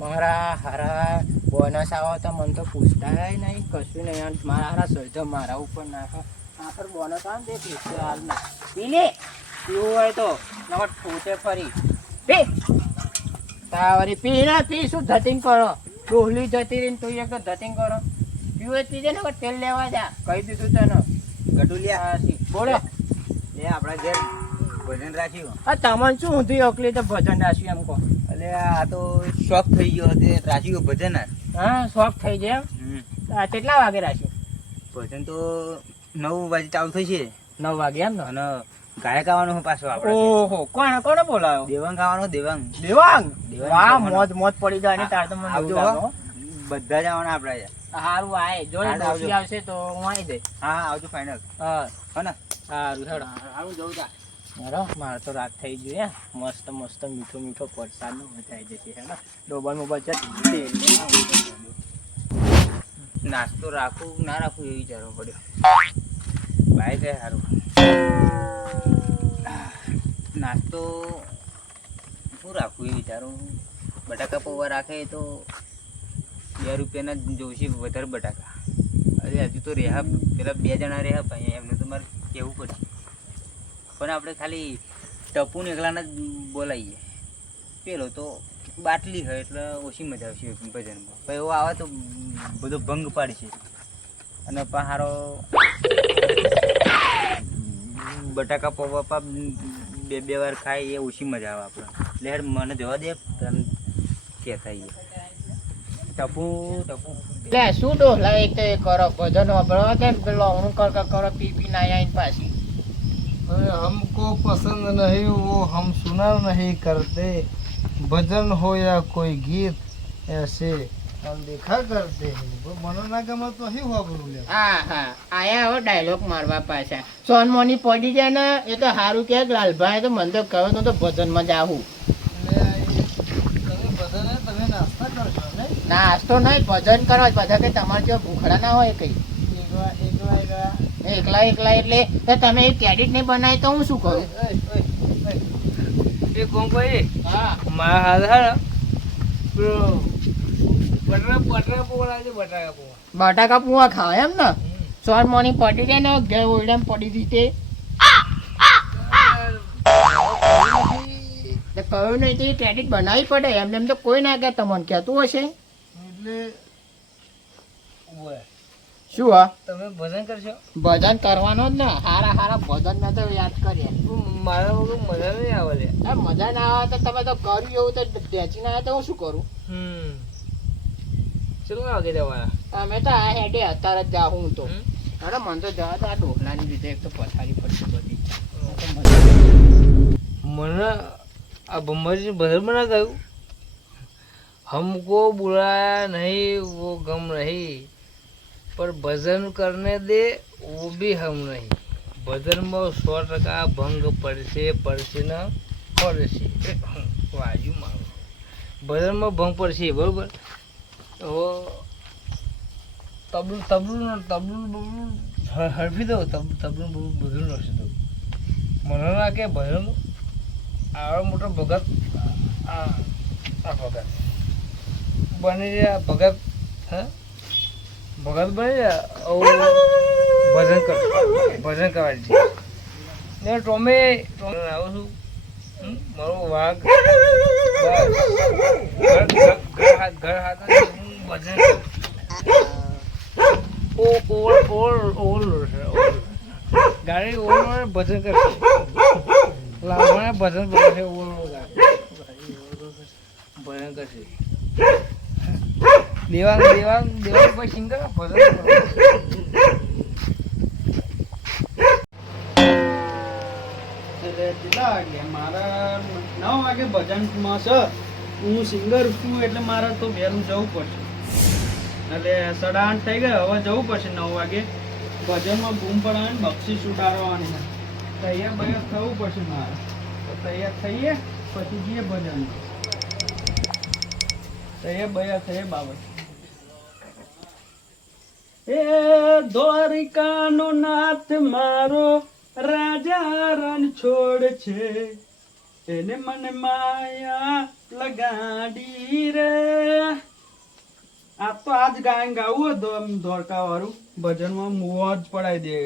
મારા હારા બોનસ આવો તો મને તો પૂછતા નહીં, કશું નહીં. મારા હારા સર્જો મારા ઉપર નાખો. આખર બોનસ આવે ને તે પૂછશે હાલ ના પી લે. પીવું હોય તો નવટ પૂછે ફરી પી તાવરી પી ના પી. શું ધતિંગ કરો? ડોહલી જતી રહીને તું એક તો ધતિંગ કરો. પીવું પીજે ને તેલ લેવા જા. કહી દીધું તને ગટુલિયા બોલો. એ આપણા ઘેર ભજન રાખ્યું. આ તમને શું ઊંધી અકલી તો ભજન રાખ્યું એમ કહો? એટલે આ તો શોખ થઈ ગયો તે રાખ્યું ભજન. હા શોખ થઈ જાય એમ. કેટલા વાગે રાખ્યું ભજન? તો 9 વાગે ચાલુ થઈ છે. 9 વાગે એમ ને? અને ગાયક આવવાનો પાછો આપણે. ઓહો કોને બોલાયો? દેવાંગ આવવાનો. દેવાંગ વાહ મોજ મોજ પડી જાય ને તાર તો મને આવજો. એવું લાગે. બધા જ આવવાના આપણે. હારું આય જો ને ડોસી આવશે તો હું આવી જઈશ. હા આવજો ફાઇનલ. હા હો ને? હારું હેડો હારું જવું તા. મારે તો રાત થઈ ગઈ. મસ્ત મસ્ત મીઠો પરસાદનો મજા આવી જશે. હે ને ડોબલ મોબાઈલ છે. નાસ્તો રાખું ના રાખું એ વિચારવો પડ્યો. બાય જાય સારું. નાસ્તો શું રાખું એ વિચારું. બટાકા પૌવા રાખે તો 2 રૂપિયાના જોશે વધારે બટાકા. અરે હજુ તો રેહા પેલા 2 જણા રહ્યા ભાઈ, એમને તો મારે કહેવું પડશે. પણ આપણે ખાલી ટપુને એકલાને જ બોલાવીએ. પેલો તો બાટલી હોય એટલે ઓછી મજા આવશે ભજનમાં. પછી એવો આવે તો બધો ભંગ પાડશે. અને પહારો બટાકા પૌવા 2 વાર ખાય એ ઓછી મજા આવે આપણે. એટલે મને જવા દે તને કહેતા ટપુ લે શું ડોહલા એક તો એ કરો ભજન વાપરો કે પેલો હું કરો પી ના આવીને પાછી. अरे हमको पसंद नहीं वो हम सुना नहीं करते, भजन हो या कोई गीत ऐसे हम देखा करते हैं. वो बनाना का मत ही हुआ बोले. હા આયા હવે ડાયલોગ મારવા પાછા. સોનમોની પડી જાય ને એ તો સારું કે લાલભાઈ તો મને તો કહ્યું તો ભજનમાં જ આવું. તમે ભજન તમે નાસ્તા કરશો ને? નાસ્તો નહીં ભજન કરો બધા કે તમારે જો ભૂખડા ના હોય કઈ. એકલા એટલે તો તમે એક ક્રેડિટ નહીં બનાવી તો હું શું કરું? એ કોણ કોઈ હા મારા હાથ બટાકા પૌવા બટાકા પૂવા ખાવ એમ ને? સોનમોની પડી જાય ને ઘેર ઓરડામાં પડી દીધી તે કહ્યું નહીં તો એ ક્રેડિટ બનાવવી પડે. એમને તો કોઈ ના કે તમને કહેતું હશે. એટલે શું હા તમે ભજન કરશો? ભજન કરવાનો જ ને. હારા ભજન મેં તો યાદ કરીએ. મારા વગર મજા નહીં આવે લે. મજા ના આવે તો તમે તો કર્યું એવું તો બેચી ના આવે તો હું શું કરું? ચલો વાગે દેવાના. અમે તો આ હેડે અત્યારે જ જાઉં હું તો. અરે મને તો જવા તો આ ઢોકલાની લીધે એક તો પથારી પડશે બધી. મને આ ભમરજી ભજન બના ગયું. हमको बुलाया नहीं वो गम नहीं, पर भजन करने दे वो भी हम नहीं. ભજનમાં 100% ભંગ પડશે ને પડશે. વાજુ મારો ભજનમાં ભંગ પડશે બરોબર. તો તબલું હરફી દો. તબલું બધું નથી દઉં. મને ના કે ભજન આવો મોટો ભગત આ ભગત બની રહ્યા. ભગત બની રહ્યા. ભજન કરવા દે ને. ટોમે આવું છું મારો વાઘ ઘર હાથ ભજન ગાડી ઓલ ભજન કરશે. લાવવાના ભજન કરશે. ભજન કરશે. દેવાંગ કોઈ સિંગર ભજન કેટલા વાગે? મારા 9 વાગે ભજનમાં છે. હું સિંગર છું એટલે મારે તો વહેલું જવું પડશે. એટલે 8:30 થઈ ગયા. હવે જવું પડશે 9 વાગે. ભજનમાં બૂમ પડાવવાની, બક્ષીસ ઉડાડવાની. તૈયાર થવું પડશે મારે. તો તૈયાર થઈએ પછી જઈએ ભજન. તૈયાર થઈએ બાબત. એ દ્વારિકાનો નાથ મારો રાજા રણ છોડ છે. એને મને માયા લગાડી રે. આ તો આજ ગાયન ગાવું હતું ધોળકા વાળું ભજનમાં મોજ પડાવી દે.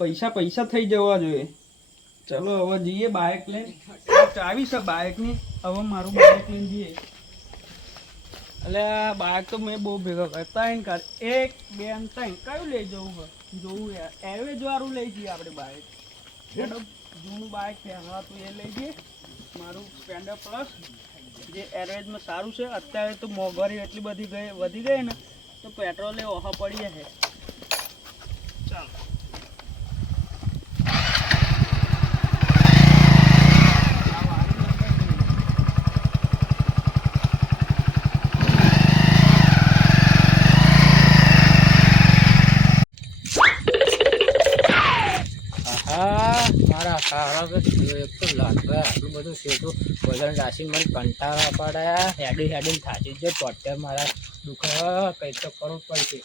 પૈસા પૈસા થઈ જવા જોઈએ. ચલો હવે જઈએ બાઇક લઈને. ચાવી છે બાઇકની, હવે મારું બાઇક લઈને જઈએ. એટલે બાઇક તો મેં બહુ ભેગા કર્યા 3 કાર, 1 2 3. કયું લઈ જવું હોય જોવું યાર. એવરેજ વાળું લઈ જઈએ આપણે બાઇક. જૂનું બાઇક છે હા તો એ લઈ જઈએ. મારું સ્પ્લેન્ડર પ્લસ જે એવરેજમાં સારું છે. અત્યારે તો મોંઘવારી એટલી બધી વધી ગઈ ને તો પેટ્રોલે ઓહા પડી છે. ચાલો મારા કાળા એક તો લાગે આટલું બધું શેઠું વજન રાશી મને કંટાળા પડાયા. હેડી હેડીને થાચી જ પોતે મારા દુઃખ કંઈ તો કરવું પડશે.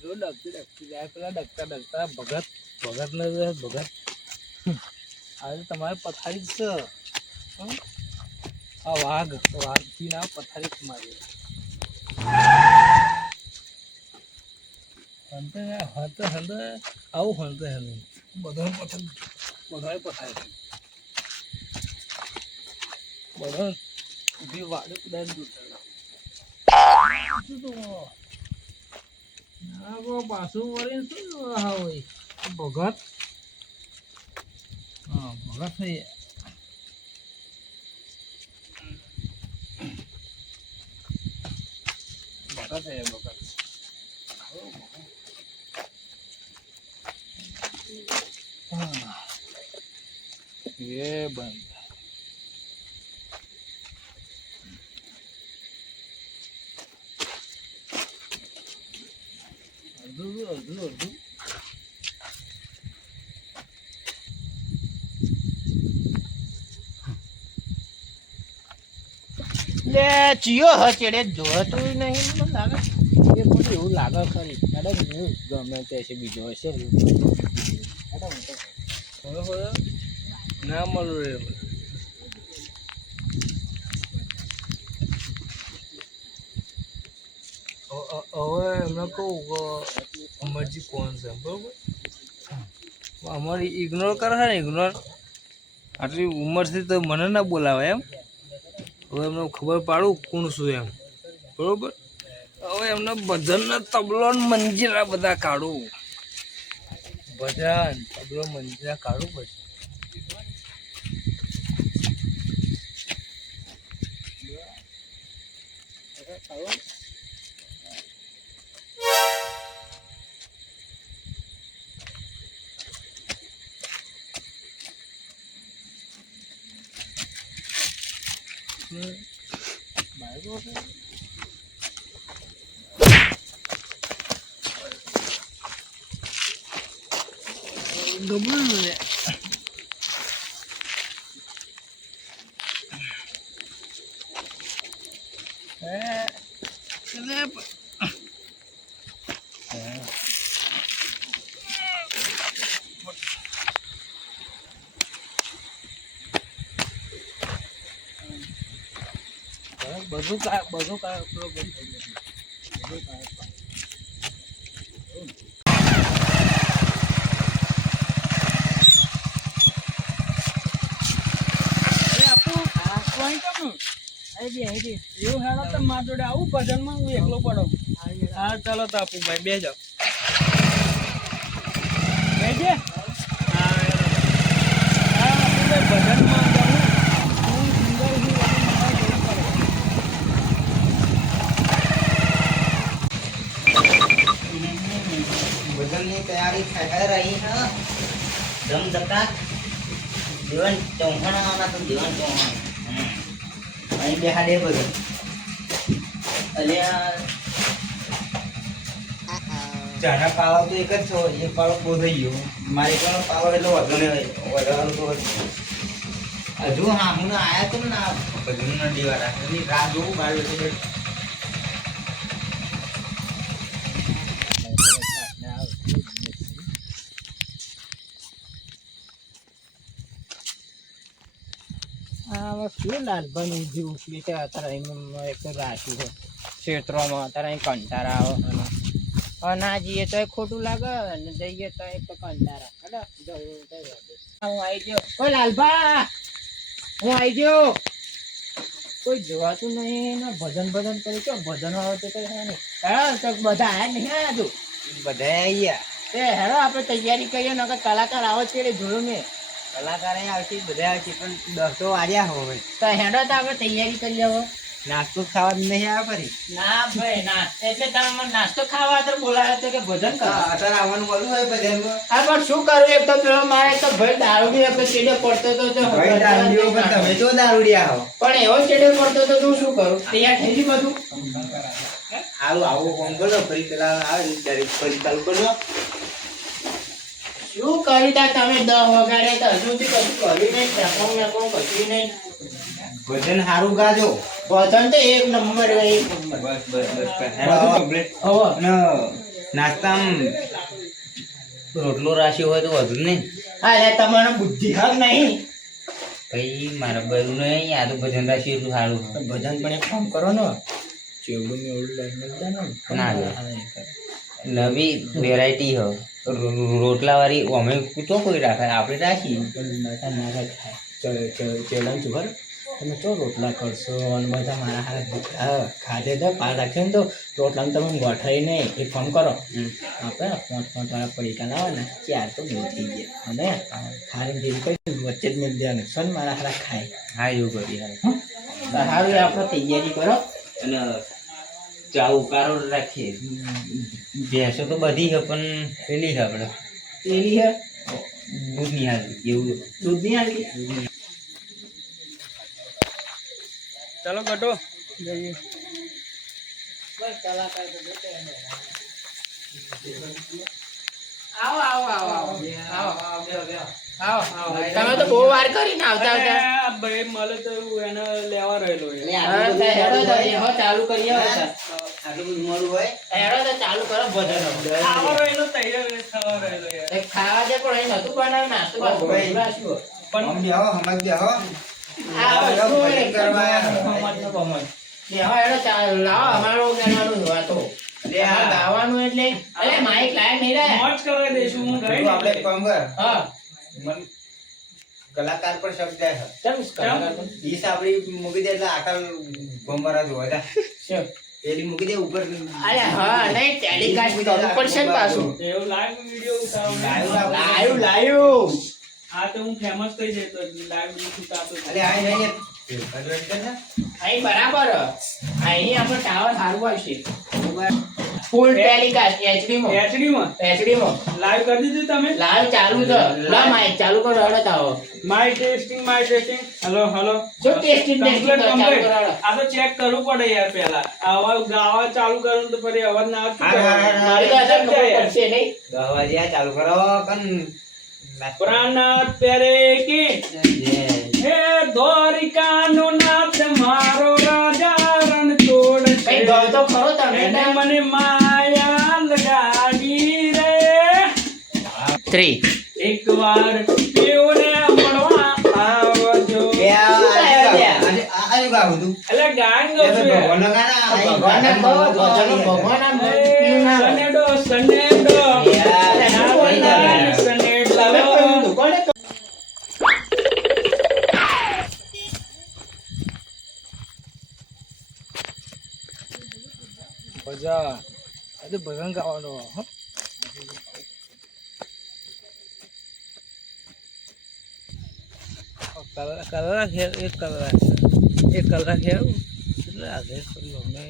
જો ડગતી જાય પેલા ડગતા ભગત ને ભગત આજે તમારે પથારી જ છે. આ વાઘથી ના પથારી મારી હંતે આવું હંતે બધા પથારી બધા ઉભી વાડે કદાચ પાછું વળી શું હોય ભગત. હા ભગત થઈ ભગત ये बंद अर्धू લે ચિયો હચેડે જોતું નહીં મને લાગે એ કોઈ એવું લાગે ખરી. મેડમ હું ગમે તે છે બીજો હશે ના મળું રે હવે એમને કહું કે અમરજી કોણ છે બરોબર. અમારી ઇગ્નોર કરે છે ને ઇગ્નોર. આટલી ઉંમરથી તો મને ના બોલાવે એમ. હવે એમને ખબર પાડું કોણ શું એમ બરોબર. હવે એમને ભજનના તબલો મંજીરા બધા કાઢું. ભજન તબલો મંજીરા કાઢું પછી ગબરું ને બધું કાય બરોબર થઈ ગયું. બધું કાય એવું હેડો તો માર જોડે આવું ભજનમાં હું એકલો પડો. હા ચાલો તો આપું ભાઈ બે જાઓ બેજે. ભજનમાં જાઉં હું સિંગર છું ભજનની તૈયારી થઈ રહી છે. ધમ ધકાક દેવન ચૌહાણ આવવાના તો દેવન ચૌહાણ અહીં બેહાડે બધું. અલ્યા ચાના પાળો તો એક જ છો. એક પાળો બહુ થઈ ગયો. મારે એકનો પાળો એટલો વધુ નહીં વધારો તો હજુ હા હું આયા તો ને આ ભજનના દીવારા એની રાહ જોવું બહાર બેઠી. હવે શું લાલભાઈ ઊંધી ઉઠી છે અત્યારે અહીં એક તો રાશિ છે ક્ષેત્રોમાં અત્યારે અહીં કંટારા આવે અને ના જઈએ તો ખોટું લાગે અને જઈએ તો એક તો કંટારા હેડો હું આવી ગયો ઓ લાલભા હું આવી ગયો કોઈ જોવાતું નહીં ને ભજન ભજન કરી તો ભજન આવે તો કઈ નહીં તો બધા આયા નહીં આયા તું બધા અહીંયા તે હેડો આપણે તૈયારી કરીએ નકર કલાકાર આવો છે એટલે જોયું મેં કલાકાર આવશે બધા આવશે પણ 10 તો વાગ્યા હવે તો હેડો તો આપણે તૈયારી કરી લેવો નાસ્તો ખાવા નહીં આવ્યા ફરી ના ભાઈ ના એટલે તમે મને નાસ્તો ખાવા તો બોલાવ્યો તો કે ભજન કરો અત્યારે આવવાનું બોલું હોય બધામાં હા પણ શું કરું એક તો પેલો મારે તો ભાઈ દારૂ બી એક ચેડે પડતો તો ભાઈ દારૂડિયો પણ તમે જો દારૂડિયા હો પણ એવો ચેડે પડતો તો હું શું કરું તૈયાર થઈ ગયું બધું આવું ફોન કરો ફરી પેલા આવે ડાયરેક્ટ ફરી ચાલુ કરો શું કરી તા તમે 10 વગાડે તો હજુ સુધી કશું કર્યું નહીં મેકોમ કશું નહીં ભજન સારું ગાજો ભજન તો એક નંબર એક નંબર બસ બસ બસ બધું કમ્પ્લીટ અને નાસ્તામાં રોટલો રાખ્યો હોય તો વધુ નહીં હા એટલે તમારે બુદ્ધિ હક નહીં ભાઈ મારા બરું નહીં આ તો ભજન રાખ્યું એટલું સારું ભજન પણ એક કામ કરો ને ચેવડું મેવડું લઈને ના નવી વેરાયટી હો રોટલા વાળી અમે તો કોઈ રાખે આપણે રાખીએ ચેવડાનું છું ખરું તમે ચો રોટલા કરશો અને બધા મારા હાથ ખાધે તો પાર રાખશે ને તો રોટલામાં તમે ગોઠાઈ નહીં એક કામ કરો આપણે 5 વાળા પડીકા લાવો ને 4 તો બહુ થઈ ગયા અને ખારી જેવી કઈ વચ્ચે જ મેળ દેવાનું સન મારા હારા ખાય હા એવું કરીએ સારું આપણે તૈયારી કરો અને ચા ઉકારો રાખીએ ભેંસો તો બધી છે પણ પેલી છે આપણે પેલી હે દૂધ નહીં હાલતી એવું દૂધ નહીં આવી ચાલો ગટો જઈએ બસ કલાકાર તો બેઠે આવો આવો આવો આવો તમે તો બહુ વાર કરીને આવતા હતા આ ભાઈ મળે તો એવું એને લેવા રહેલો એ. ચાલુ કરીએ આટલું બધું મોડું હોય હેડો તો ચાલુ કરો ભજન ખાવા રહેલો તૈયાર થવા રહેલો યાર. ખાવા દે પણ એ નતું બનાવ્યું નાસ્તો બાસ્તો ભાઈ. રાખ્યું. પણ બેહો સમજ બેહો આ વસ્તુ ભજન એક કરવા ભમત નો ભમત. બેહો હેડો લાવો અમારું ગાવાનું વાતો લે આ ગાવાનું એટલે અરે માઈક લાયક નહીં રહ્યા મોજ કરવા દઈશું હું ગઈ બધું આપણે કામ કર હા મન કલાકાર પર શબ્દ છે કેમ કલાકાર પણ? ડીશ આપણી મૂકી દે એટલે આખા ગોમરા જોવા જા શું? પેલી મૂકી દે ઉપર અરે હા નહીં ટેલિકાસ્ટ કરવું પડશે ને પાછું એવું લાઈવ વિડિયો ઉતારવાનો લાયું લાયું આ તો હું ફેમસ થઈ જતો લાઈવ વિડિયો ઉતારતો અરે આ નહીં એડવેન્ચર છે અહીં બરાબર અહીં આપણે ટાવર સારું આવશે ફૂલ ટેલિકાસ્ટ એચડી માં લાઈવ કરી દીધું તમે લાઈવ ચાલુ છે લા માઈક ચાલુ કરો હડો તાવો માય ટેસ્ટિંગ હેલો હેલો શું ટેસ્ટિંગ Complete, ચાલુ complete. કરો હડો આ તો ચેક કરવું પડે યાર પહેલા આવા ગાવા ચાલુ કરું તો ફરી અવાજ ના આવતો મારી પાસે ખબર પડશે નહીં 10 વાગ્યા ચાલુ કરો કન પ્રાણનાથ પેરે કે હે દ્વારિકાનો નાથ મારો રાજા રણ તોડ કઈ ગયો તો ખરો તમે એને મને માયા લગાડી રે 3 એકવાર તેઓને મળવા આવજો કે આ ગાવ તું એટલે ગાન ગયો છું યાર. ભગવાન ગાના ભગવાનના કહો, ભગવાન આમ પીવું ના હોય. સનેડો સનેડો યાર, તમે કહ્યું તું, કોણે કહ્યું? મજા આજે ભજન ગાવાનો હો. કલાક છે 1 કલાક છે 1 કલાક છે એટલે આગળ કર્યું અમે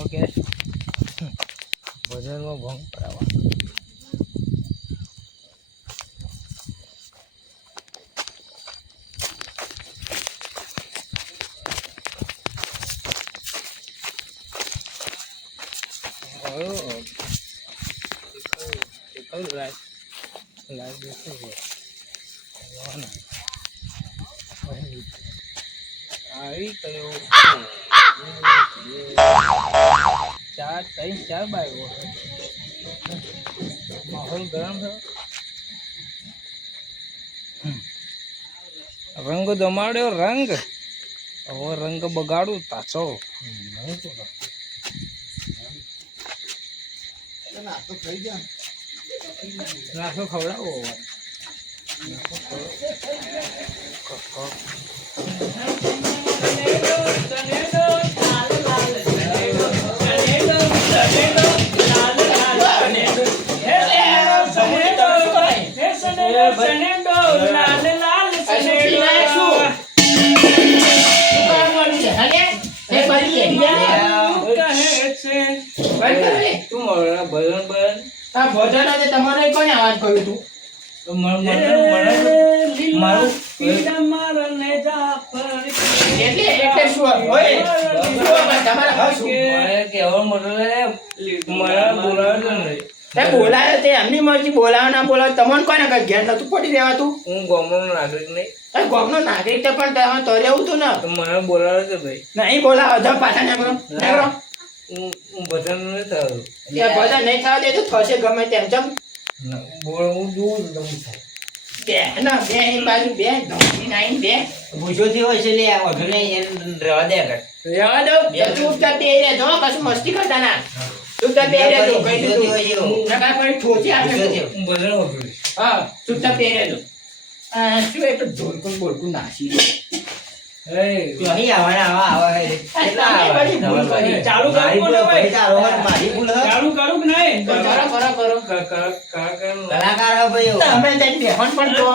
ઓકે ભજનમાં ભંગ કરાવવા આવી કર્યો ચાર બાઈકો માહોલ ગરમ છે. રંગ જમાડ્યો રંગ, હવે રંગ બગાડું પાછો. નાખો ખવડાવો. તમારે કોને અવાજ કર્યું તું? એટલે શું હોય? તમારે બોલાયો તે એમની મરજી, બોલાવો ના બોલાવો તમને કોને કઈ ઘેર નતું પડી રહેવાતું? હું ગામનો નાગરિક નહીં. ગોમનો નાગરિક છે પણ તમે તો રહેવું તું ને. મને બોલાવે છે ભાઈ. નહીં બોલાવો, જાઓ પાછા નીકળો. હું ભજન નહીં થયું. બધા નહીં થવા દે તો થશે ગમે તેમ. ચમ હું જોઉં છું તમે થાય. બે ના બે એ બાજુ બે ધમકી નાઈ બે ભૂસોથી હોય છે લે આ વધુ નહીં એને રહેવા દે આગળ. રહેવા દો. ચૂપચાપ બે રહેજો, કશું મસ્તી કરતા ના. ચૂપચાપ બે રહેજો. કહી દીધું. નકા કોઈ ઠોચી આપે. હું ભજન વાપરું. હા, ચૂપચાપ બે રહેજો. શું એક ઢોલકું બોલકું નાસી દે. અહીં આવવાના આવા હે. કેટલા બધી ભૂલ આવા? કરી. ચાલુ મારી કરું ભૂલ ભાઈ. હોય, તારો હોય, મારી ભૂલ હોય. ચાલુ કરું કે નહીં? કરો કરો કરો. કલાકાર હે ભાઈ એવો. તમે જઈને બેહણ પણ જો.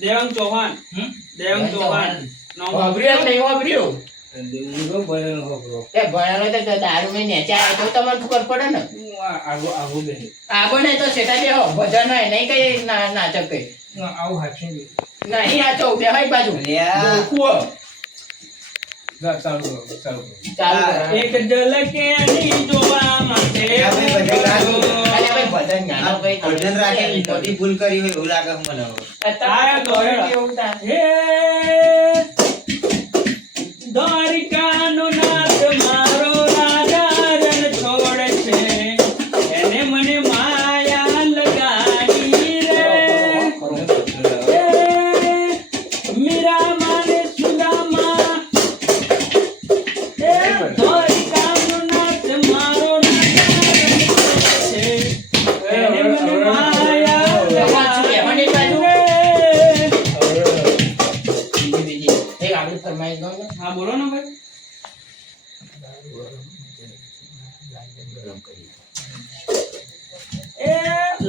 દેવાંગ ચૌહાણ. દેવાંગ ચૌહાણ. વાપર્યું એમ નહીં વાપર્યું. ભજન વાપરો. એ ભણેલો તો દારૂ માં નેચા આવે તો તમને ખબર પડે ને. આવું બે આગો ને તો સેટા બેહો. ભજન હોય નહીં કઈ નાચક કઈ આવું હાચી નહીં નાચો. બેહાઈ બાજુ લ્યા. ગોખુઓ. ચાલુ કરો. ચાલુ કરો. એક ઝલકે ની જોવા માટે હવે બધે ગાતું. અરે ભાઈ ભજન ગાનો કઈ ભજન રાખે મોટી ભૂલ કરી હોય એવું લાગે મને હવે. તારે તો કેવું તા? હે દ્વારિકાનો નાથ મારો રાજા રણ છોડે છે, એને મને માયા લગાડી રે. મીરા માને સુદામા, એ દ્વારિકાનો નાથ મારો રાજા રણ છોડે છે, એને મને માયા લગાડી રે. એક આપણી ફરમાઈશ ગાઓ ને. હા બોલો ને ભાઈ. એ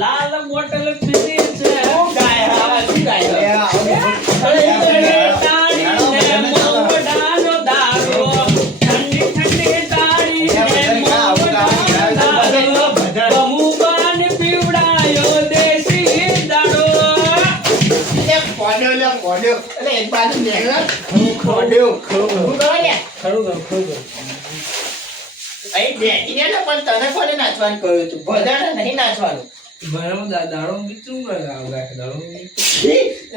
લાલ બોટલ પીધી છે. શું ગાય? હા, શું ગાય? લ્યા, આવું મોવડાનો દારો, ઠંડી ઠંડી તાળી મોવડાનો દારો, બમુબાન પીવડાયો દેશી દાડો. એ કોડ્યો લે કોડ્યો. એટલે એક બાજુ નીકળો. કોડ્યો. હું કહો ને. અહીં બેઠી ને પણ તને કોને નાચવાનું કહ્યું તું? બધાને નહીં નાચવાનું. દાડો બીજું દાડો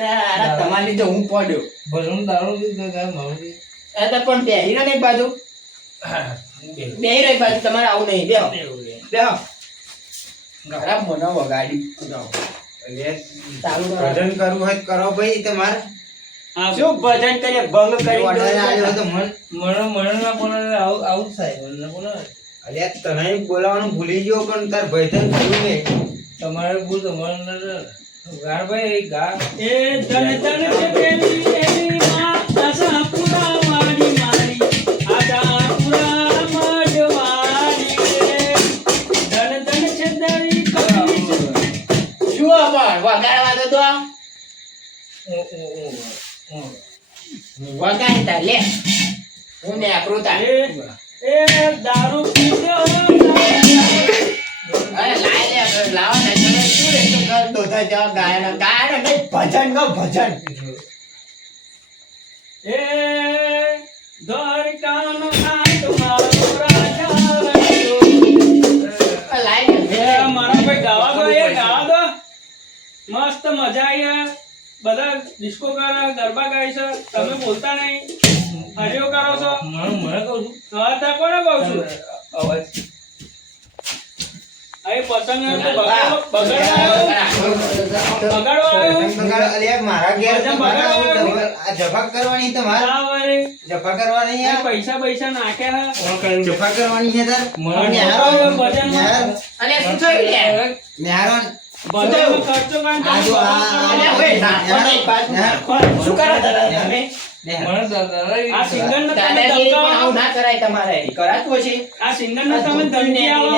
આ તમારી લીધે હું પડ્યો. ભજન દાડો બીજું મારું આ તો પણ બેહી રહ્યો ને એક બાજુ. બેહી રહ્યો એક બાજુ. તમારે આવું નહીં. બેહો બેહો. ખરાબ મને વગાડી. ચાલુ કરો. ભજન કરવું હોય તો કરો ભાઈ તમારે. હા શું ભજન કરીએ? ભંગ કરી ઓર્ડર આવ્યો તો મન. મને ના બોલાવે આવું જ થાય. મને ના બોલાવે. અલ્યા તને બોલાવાનું ભૂલી ગયો પણ તાર ભજન થયું નહીં. તમારે ભૂલ તમારે ગાર ભાઈ ગા એ ધન ધન છે પેલી એની માં આશાપુરા વાડી મારી, આશાપુરા મઢવાડી રે. ધન ધન છે દરી કપી છે. શું પણ વગાડવા તો દો. વગાડી તાર લે. હું ને આપણું તાર. એ દારૂ પીધો અરે લાય લે લાવો ને. તમે શું રે તો ઘર દોધા જવા ગાયનો ગાયનો નહીં ભજન ગો ભજન. એ દ્વારકાનો નાથ મારો રાજા રણછોડ. લાય એ મારા ભાઈ ગાવા દો, એ ગાવા દો. મસ્ત મજા આવી. બધા ડિસ્કો કરે, ગરબા ગાય છે, તમે બોલતા નહીં. હજુ કરો છો મને કહું છું હા તા કોને કહું છું અવાજ અહીં પતંગ બગાડવા આવ્યો મારા ઘેર બધા બગાડવા આ જફા કરવાની તમારે ના વરે. જફા કરવાની અહીં પૈસા નાખ્યા જફા કરવાની છે તાર આવ્યો ભજનમાં. અને શું થયું લે ન્યારો ભજનમાં ખર્ચો કાંઈ આ જો તમે શું કરો દાદા તમે મને દાદા આ સિંગરને તમે દાદાગીરી પણ ધમકાવો. આવું ના કરાય તમારે કરાતું હશે આ સિંગરને તમે ધમકી આવો.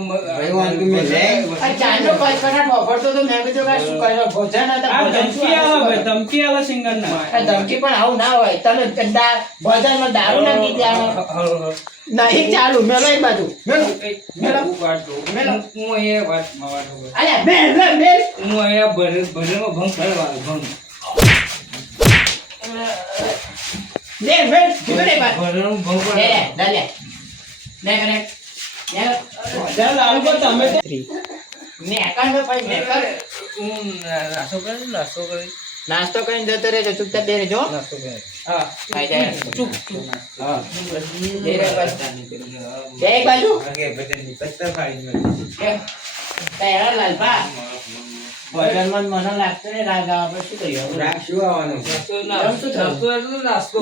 ભાઈ વાંધો મેં લે આ ચાંદો કટકટાટ વાપરતો તો મેં કીધું કે શું કર્યો ભોજન હતા આ ભોજન ધમકી આવો ભાઈ, ધમકી આવો સિંગરને. આ ધમકી પણ આવું ના હોય તમે ભોજનમાં દારૂ નાખી દેવાનો નહીં ચાલુ મેલો એ બાજુ મેલો મેલો મેલો હું અહીંયા વાતમાં વાતો કરું. અલ્યા મેલ મેલ મેલ હું અહીંયા ભજનમાં ભંગ કરવા ભંગ લે મેલ કીધું ને બાજુ ભજનમાં ભંગ લે કરવા લે લે લે લે જ્યાં લાવું તો તમે તો ને એકાંત ભાઈ મેકર હું નાસ્તો કરી નાસ્તો કરીને જતો રહેજો ચૂપચાપ બે રહેજો નાસ્તો કરી હા ખાઈ જાય ચૂપ હા બે રે બસ બે એક બાજુ તૈયાર લાલપા ભજનમાં મને લાગતું ને રાગ આવે શું કર્યું નાસ્તો એટલે નાસ્તો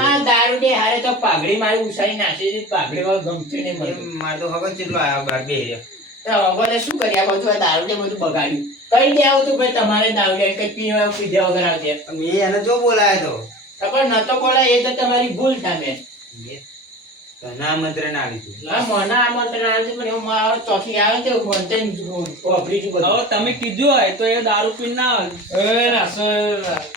હા દારૂ દે હારે તો પાઘડી મારી ઉસાઈ નાખી છે પાઘડી વાળો ગમતું નહીં મને તો હવે શું કરી આ બધું આ દારૂ દે બધું બગાડ્યું કઈ દે આવું તું ભાઈ તમારે દારૂ દે કઈ પીવા પીધા વગર આવજે એને જો બોલાય તો પણ નતો બોલા એ તો તમારી ભૂલ તમે ના મંત્ર ના લીધું ના મને આમંત્રણ આવે પણ એવું મારો ચોથી આવે તો મને વાપરી છું બધું હવે તમે કીધું હોય તો એ દારૂ પીને ના આવે. એ નાસ્તો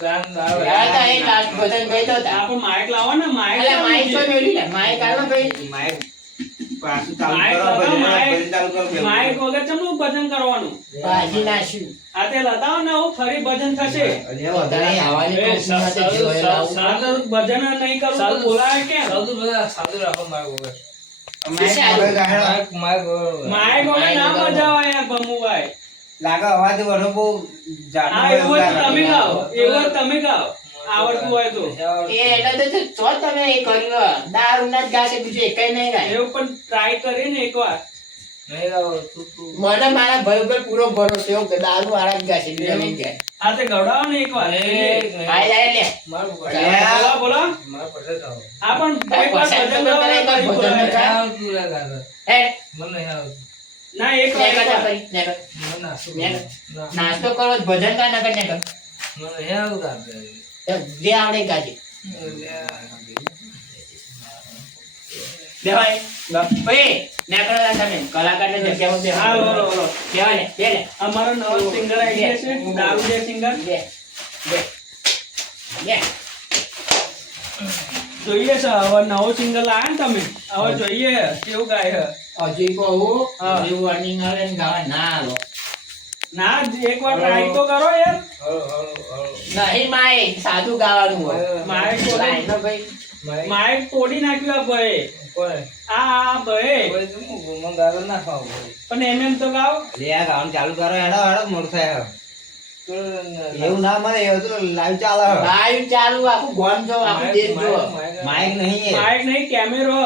દાન ગયા તા એ લાસ્ટ ભજન ગઈ તો આ પણ માઇક લાવો ને, માઇક અલા લાવો માઈક તો છે. મેલી લે માઈક આલો ભાઈ માઇક પાછું ચાલુ માઇક કરો લગાવો, ભજન માઇક. ભજન ચાલુ કરો બેવું. માઇક વગર ચમનું ભજન કરવાનું? બાજી નાખ્યું આ તે લતાવો ને હું ફરી ભજન થશે. અલ્યા વધુ નહીં આવે. આવાજે એ કોશી માટે જોઈ લાવું. આ તો ભજન નહીં કરું તો બોલાવે કેમ? સાદું બધા સાદું રાખો મારા વગર માઇક વગર ગાહેડો. માઇક વગર માઇક વગર ના મજા આવે યાર ભમુભાઈ. લાગે અવાજ વડો બહુ જાડો હા એવું હોય તો તમે ગાઓ, એવું હોય તો તમે ગાઓ, આવડતું હોય તો. એ એટલે તો જો તમે એ કર્યું દારૂ ના જ ગાશે બીજું એકઈ નહીં ગાય એવું પણ ટ્રાય કરીને એકવાર. નહીં લાવો તું મને મારા ભાઈ ઉપર પૂરો ભરોસો એવો કે દારૂ વાળા જ ગાશે બીજા નહીં ગાય આ તે ગવડાવો ને એકવાર. આય જાય લે મારું બોલો બોલો. મારા પાસે થાવ આ પણ એકવાર ભજન ગાઓ, એકવાર ભજન બોલાવે. ગાઓ. આવતું રે દાદા હે મને નહીં આવતું ના ને એકવાર કરતા એકવાર. ફરી ને કર. મને નાસ્તો ને ના નાસ્તો કરો ભજન કા ના કર ને કર મને નહીં આવતું દાદા જે આવડે એ ગાજે દેવાય ઓય ને કરો તમે કલાકાર ને જગ્યામાં બે હા બોલો બોલો. કેવા ને બે ને અમારો નવો સિંગર આવી ગયા છે, દારૂ દે સિંગર. બે બે બે જોઈએ છે હવે નવો સિંગર લાયા ને તમે, હવે જોઈએ કેવું ગાય છે. હજુ કહું હા. હજુ warning આવે ને ગાવા ના આવો ના એકવાર ટ્રાય તો કરો યાર. હળો હળો હળો નહીં માય સાદું ગાવાનું હોય માઇક તોડી- લાઈનો ભાઈ માઇક તોડી નાખ્યું આ ભાઈ. કોઈ આ ભાઈ હવે તું મને દાદા ના ખાવ પણ એમ તો ગાઓ. અલ્યા ગાવાનું ચાલુ કરો હેડો હેડો મોડું થાય હવે. એવું ના મળે એવું તો લાઈવ ચાલે હવે. લાઈવ ચાલુ આખું ગોમ જો આખું દેશ જો માઇક નહીં એ. માઇક નહીં, કેમેરો.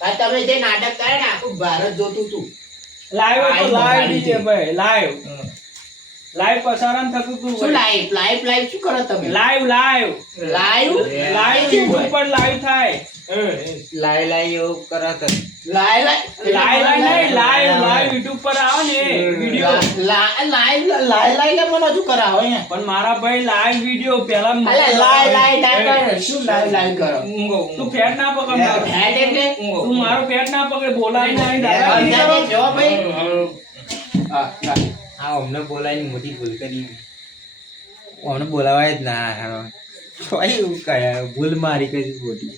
આ તમે જે નાટક કરે ને આખું ભારત જોતું તું લાઈવ હતો, લાઈવ લાઈવ બગાડી DJ ભાઈ, લાઈવ લાઈવ પ્રસારણ થતું હતું શું ભાઈ. લાઈવ લાઈવ શું કરો તમે live live live live YouTube પર લાઈવ થાય. લાઈ લાઈ એવું કરો તો. લાઈવ લાઈવ નહીં, લાઈવ લાઈવ YouTube પર આવે ને વિડિયો. લાઈવ લાઈવ મને હજુ કરાવો અહીંયા પણ મારા ભાઈ લાઈવ વિડિયો પહેલા અલે લાઈવ લાઈવ ના કરો શું લાઈવ લાઈવ કરો તું ફેટ ના પકડ મારો. હેડ એટલે તું મારો ફેટ ના પકડ, બોલાય નહીં દાદાગીરી કરો. અંદાજે જો ભાઈ હા હા આ અમને બોલાવીને મોટી ભૂલ કરી. અમને બોલાવાય જ ના હેડો. કોઈ એવું કહે ભૂલ મારી કરી મોટી.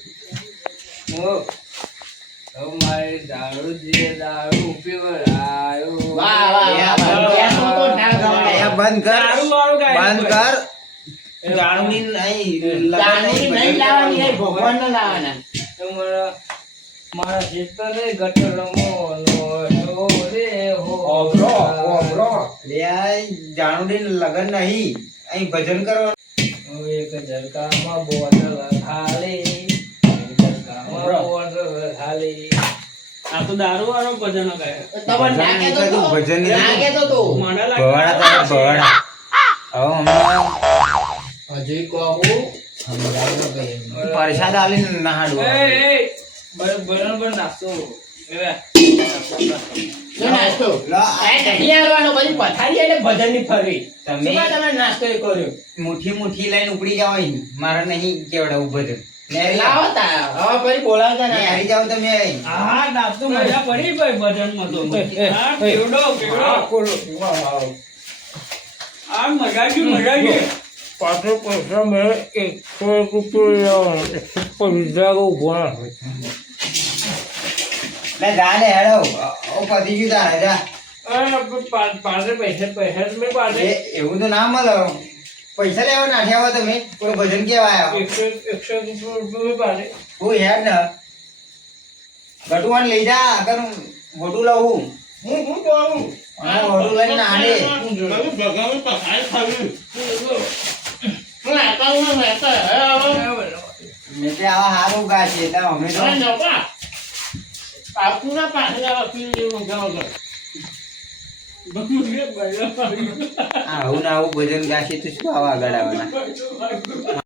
મારી દારૂ જે દારૂ પીવડાયો વાહ વાહ વાહ કેસો તો ના ગમે એ બંધ કર. દારૂ વાળું ગાય બંધ છે કર. જાણુની નહીં જાનની નહીં લાવવાની એ ભગવાન ને લાવવાના મારા ચિત્તને ગટર રમો રે હો ઓબરો ઓબરો જાણુની લગન નહીં અહીં ભજન કરવાનું. એક ઝરકામાં બોટલ ખાલી, એક ઝરકામાં બોટલ ખાલી. આ તો દારૂ વાળો ભજન ગાય. તમારે ના કહેતો તો. ભજન નહીં. ના કહેતો તો. મને ભવાડા તારા ભવાડા. હવે હમણાં હજુ કહું સમજાવું ભાઈ. પરસાદ આલીને નહાડું. બરાબર નાસ્તો લે. લો નાસ્તો. લા. આ નહીં આવવાનો પછી પથારી એટલે ભજનની ફરવી. તમે- શું કામ તમે નાસ્તો એ કર્યો? મુઠ્ઠી લઈને ઉપડી જાવ અહીં. મારે નહીં કેવડાવું ભજન. નેરી લાવો તા. હવે પછી બોલાવતા ના. હારી જાવ તમે અહીં. હા નાસ્તો મજા પડી ભાઈ ભજનમાં તો. હા કેવડો આ મજા ગયું. પાછો પૈસા મેળે 101 રૂપિયા લેવાનો, 150 ઉભો ના હોય. લે જા લે હેડો. ઓ પતી ગયું તારે જા. પાસે પૈસા મેં પાસે એવું તો ના મળે. પૈસા લેવા નાખ્યા હોય તમે કોઈ ભજન કેવાય 101 રૂપિયા પાસે. હું હેડ ને ગટુવાન લઈ જા આગળ હોટું લઉં. હું કહું. અને હોટું લઈને નાડે. હું આતા હું આતા. મેં તે આવા હારું ગા છે એટલે અમે તો આપુના પાસે આપી દેવું જાવ તો. આવું ને આવું ભજન ગાશે તો શું આવા આગળ આવવાના.